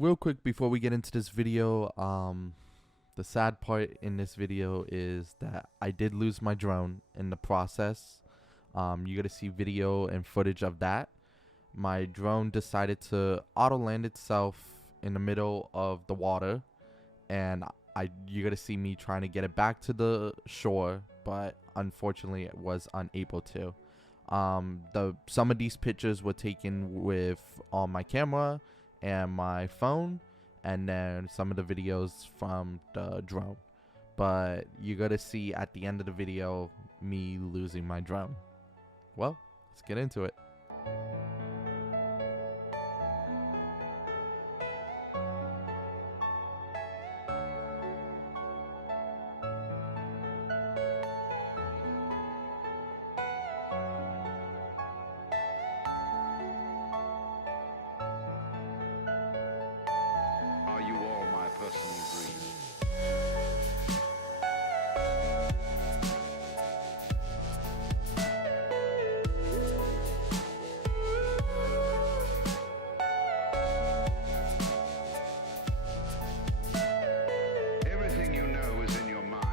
Real quick before we get into this video, the sad part in this video is that I did lose my drone in the process. You're gonna see video and footage of that. My drone decided to auto land itself in the middle of the water, and you're gonna see me trying to get it back to the shore, but unfortunately it was unable to. Some of these pictures were taken with on my camera and my phone, and then some of the videos from the drone. But you're gonna see at the end of the video me losing my drone. Well, let's get into it. Are you all my personal dreams? Everything you know is in your mind.